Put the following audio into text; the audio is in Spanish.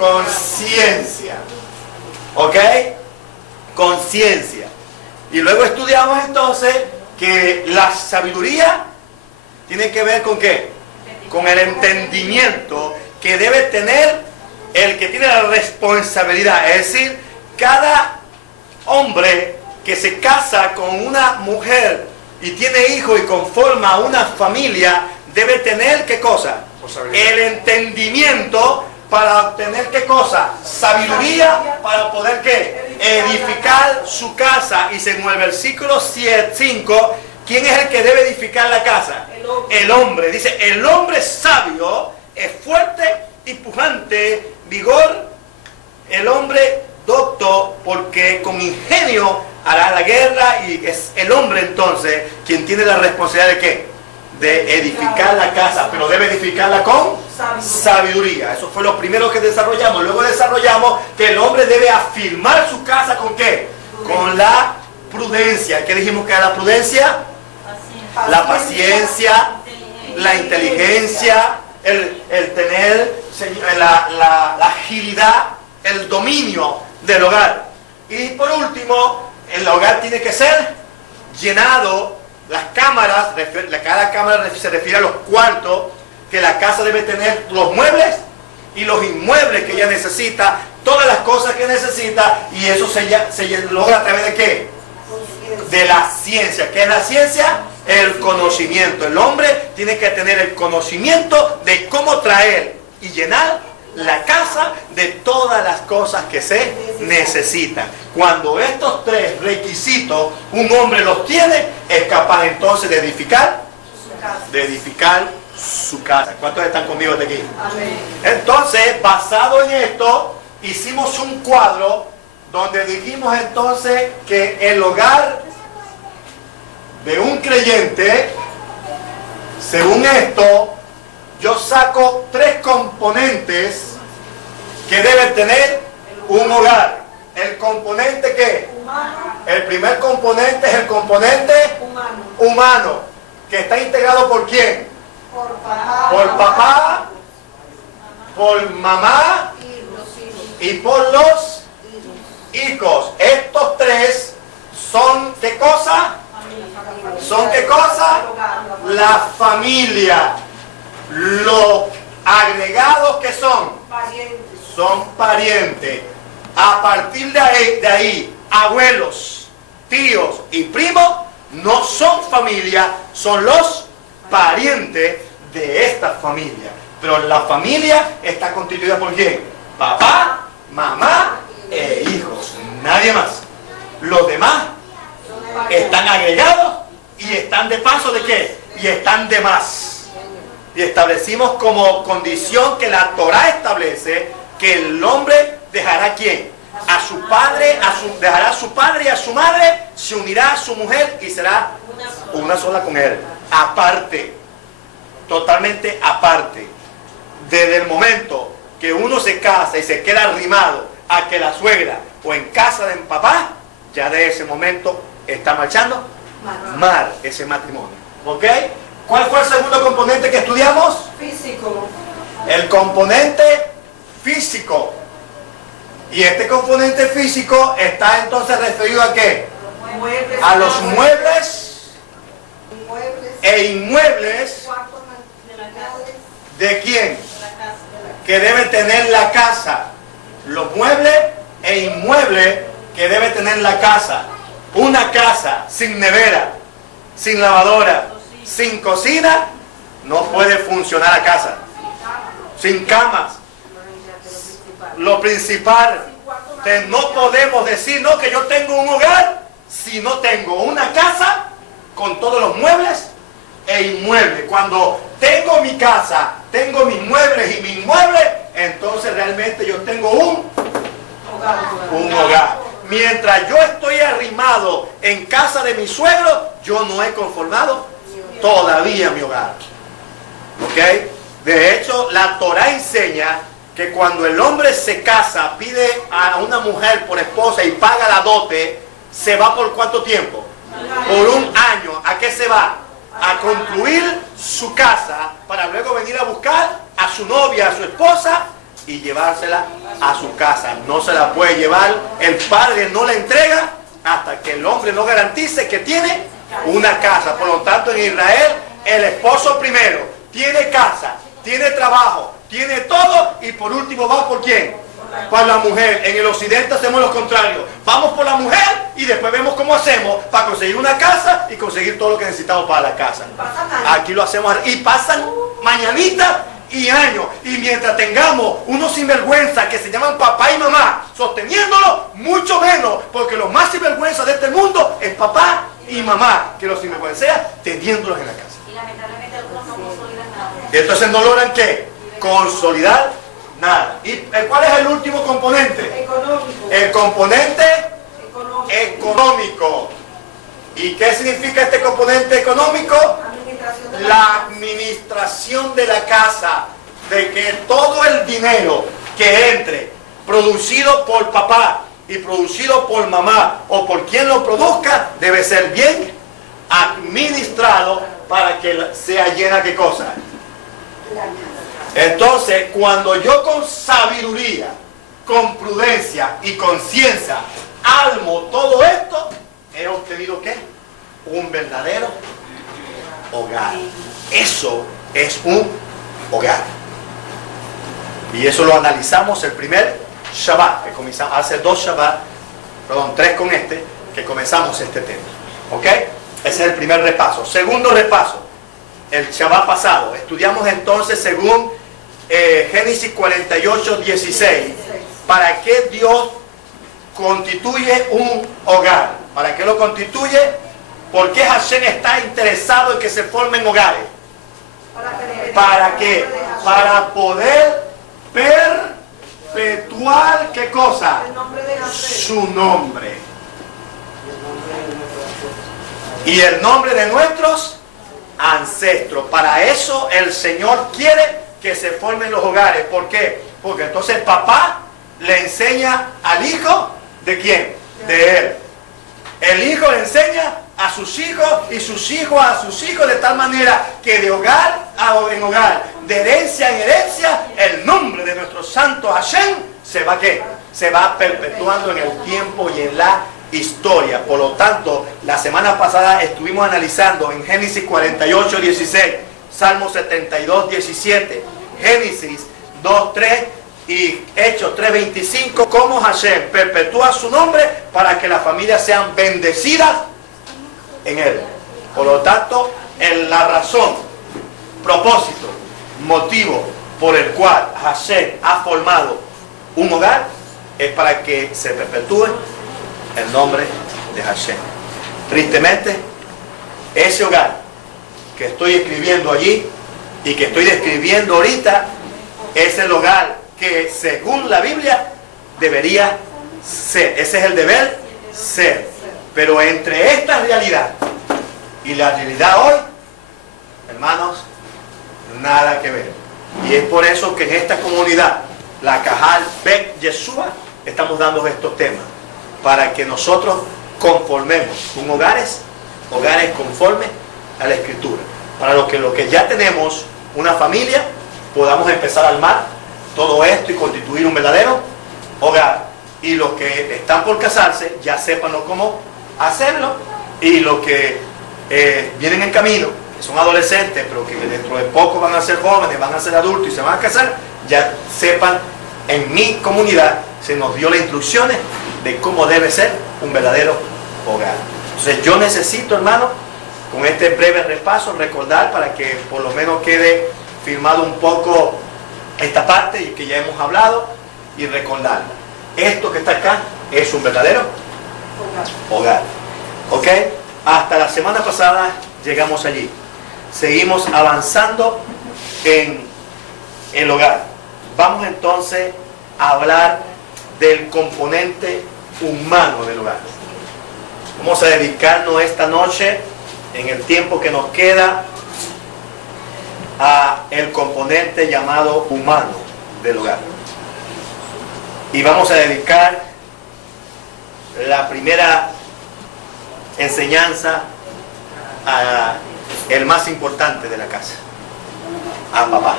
conciencia. ¿Ok? Conciencia. Y luego estudiamos entonces que la sabiduría tiene que ver con ¿qué? Con el entendimiento que debe tener el que tiene la responsabilidad. Es decir, cada hombre que se casa con una mujer y tiene hijos y conforma una familia, debe tener ¿qué cosa? El entendimiento para obtener ¿qué cosa? Sabiduría para poder ¿qué? Edificar su casa. Y según el versículo 5, ¿quién es el que debe edificar la casa? El hombre. Dice, el hombre sabio es fuerte y pujante, vigor, el hombre docto, porque con ingenio hará la guerra. Y es el hombre entonces quien tiene la responsabilidad de ¿qué? De edificar la casa, pero debe edificarla con sabiduría. Eso fue lo primero que desarrollamos. Luego desarrollamos que el hombre debe afirmar su casa ¿con qué? Con la prudencia. ¿Qué dijimos que era la prudencia? La paciencia, la inteligencia, el tener la agilidad, el dominio del hogar. Y por último, el hogar tiene que ser llenado. Las cámaras, cada cámara se refiere a los cuartos, que la casa debe tener los muebles y los inmuebles que ella necesita, todas las cosas que necesita, y eso se logra a través de ¿qué? De la ciencia. ¿Qué es la ciencia? El conocimiento. El hombre tiene que tener el conocimiento de cómo traer y llenar la casa de todas las cosas que se necesitan. Cuando estos tres requisitos un hombre los tiene, es capaz entonces de edificar su casa. ¿Cuántos están conmigo de aquí? Amén. Entonces, basado en esto, hicimos un cuadro donde dijimos entonces que el hogar de un creyente, según esto, yo saco tres componentes que debe tener un hogar. El componente ¿qué? Humano. El primer componente es el componente humano, que está integrado ¿por quién? Por papá, por mamá y por los hijos. Estos tres son ¿qué cosa? ¿Son qué cosa? La familia. Los agregados que son parientes. A partir de ahí, abuelos, tíos y primos no son familia, son los parientes de esta familia. Pero la familia está constituida por ¿quién? Papá, mamá e hijos. Nadie más. Los demás están agregados y están de paso ¿de qué? Y están de más. Y establecimos como condición que la Torá establece que el hombre dejará ¿a quién? A su padre, dejará a su padre y a su madre, se unirá a su mujer y será una sola con él. Aparte, totalmente aparte. Desde el momento que uno se casa y se queda arrimado a que la suegra o en casa de papá, ya de ese momento está marchando mal ese matrimonio. ¿Ok? ¿Cuál fue el segundo componente que estudiamos? Físico. El componente físico. Y este componente físico está entonces referido ¿a qué? A los muebles e inmuebles. ¿De quién? Que debe tener la casa. Los muebles e inmuebles que debe tener la casa. Una casa sin nevera, sin lavadora, sin cocina, no puede funcionar la casa. Sin camas. Lo principal, que no podemos decir, no, que yo tengo un hogar si no tengo una casa con todos los muebles e inmuebles. Cuando tengo mi casa, tengo mis muebles y mis inmuebles, entonces realmente yo tengo un hogar. Mientras yo estoy arrimado en casa de mi suegro, yo no he conformado todavía mi hogar. ¿Ok? De hecho, la Torá enseña que cuando el hombre se casa, pide a una mujer por esposa y paga la dote, ¿se va por cuánto tiempo? Por un año. ¿A qué se va? A concluir su casa para luego venir a buscar a su novia, a su esposa, y llevársela a su casa. No se la puede llevar, el padre no la entrega hasta que el hombre no garantice que tiene una casa. Por lo tanto, en Israel, el esposo primero tiene casa, tiene trabajo, tiene todo, y por último va por ¿quién? Por la mujer. En el occidente hacemos lo contrario, vamos por la mujer y después vemos cómo hacemos para conseguir una casa y conseguir todo lo que necesitamos para la casa. Aquí lo hacemos y pasan mañanitas y años, y mientras tengamos unos sinvergüenzas que se llaman papá y mamá sosteniéndolo, mucho menos, porque los más sinvergüenzas de este mundo es papá y mamá, que los sinvergüenzas teniéndolos en la casa. Y lamentablemente algunos no consolidan nada. Entonces no logran ¿qué? Consolidar nada. ¿Y cuál es el último componente? Económico. El componente económico. ¿Y qué significa este componente económico? La administración de la casa, de que todo el dinero que entre, producido por papá y producido por mamá o por quien lo produzca, debe ser bien administrado para que sea llena ¿qué cosa? Entonces, cuando yo con sabiduría, con prudencia y con ciencia almo todo esto, he obtenido ¿qué? Un verdadero hogar. Eso es un hogar. Y eso lo analizamos el primer Shabbat, que comenzamos hace 2 Shabbat, perdón, 3 con este, que comenzamos este tema. ¿Ok? Ese es el primer repaso. Segundo repaso, el Shabbat pasado. Estudiamos entonces según Génesis 48, 16. ¿Para qué Dios constituye un hogar? ¿Para qué lo constituye? ¿Por qué Hashem está interesado en que se formen hogares? ¿Para qué? Para poder perpetuar ¿qué cosa? Su nombre. Y el nombre de nuestros ancestros. Para eso el Señor quiere que se formen los hogares. ¿Por qué? Porque entonces el papá le enseña al hijo, ¿de quién? De él. El hijo le enseña a sus hijos y sus hijos a sus hijos, de tal manera que de hogar en hogar, de herencia en herencia, el nombre de nuestro santo Hashem se va ¿qué? Se va perpetuando en el tiempo y en la historia. Por lo tanto, la semana pasada estuvimos analizando en Génesis 48, 16, Salmo 72, 17, Génesis 2, 3 y Hechos 3, 25, cómo Hashem perpetúa su nombre para que las familias sean bendecidas en él. Por lo tanto, la razón, propósito, motivo por el cual Hashem ha formado un hogar es para que se perpetúe el nombre de Hashem. Tristemente, ese hogar que estoy escribiendo allí y que estoy describiendo ahorita es el hogar que según la Biblia debería ser. Ese es el deber ser. Pero entre esta realidad y la realidad hoy, hermanos, nada que ver. Y es por eso que en esta comunidad, la Cajal Bet Yeshua, estamos dando estos temas, para que nosotros conformemos con hogares conformes a la Escritura. Para lo que ya tenemos una familia, podamos empezar a armar todo esto y constituir un verdadero hogar. Y los que están por casarse ya sepan cómo hacerlo, y los que vienen en camino, que son adolescentes, pero que dentro de poco van a ser jóvenes, van a ser adultos y se van a casar, ya sepan, en mi comunidad se nos dio las instrucciones de cómo debe ser un verdadero hogar. Entonces yo necesito, hermano, con este breve repaso, recordar para que por lo menos quede firmado un poco esta parte y que ya hemos hablado, y recordarla. Esto que está acá es un verdadero hogar. ¿Ok? Hasta la semana pasada llegamos allí. Seguimos avanzando en el hogar. Vamos entonces a hablar del componente humano del hogar. Vamos a dedicarnos esta noche, en el tiempo que nos queda, a el componente llamado humano del hogar. Y vamos a dedicar la primera enseñanza a el más importante de la casa, a papá.